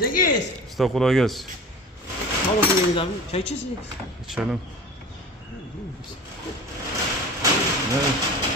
Cengiz. Usta kolay gelsin. Sağ olasın Cengiz abi. Çay içiyorsun. İçelim. Ne?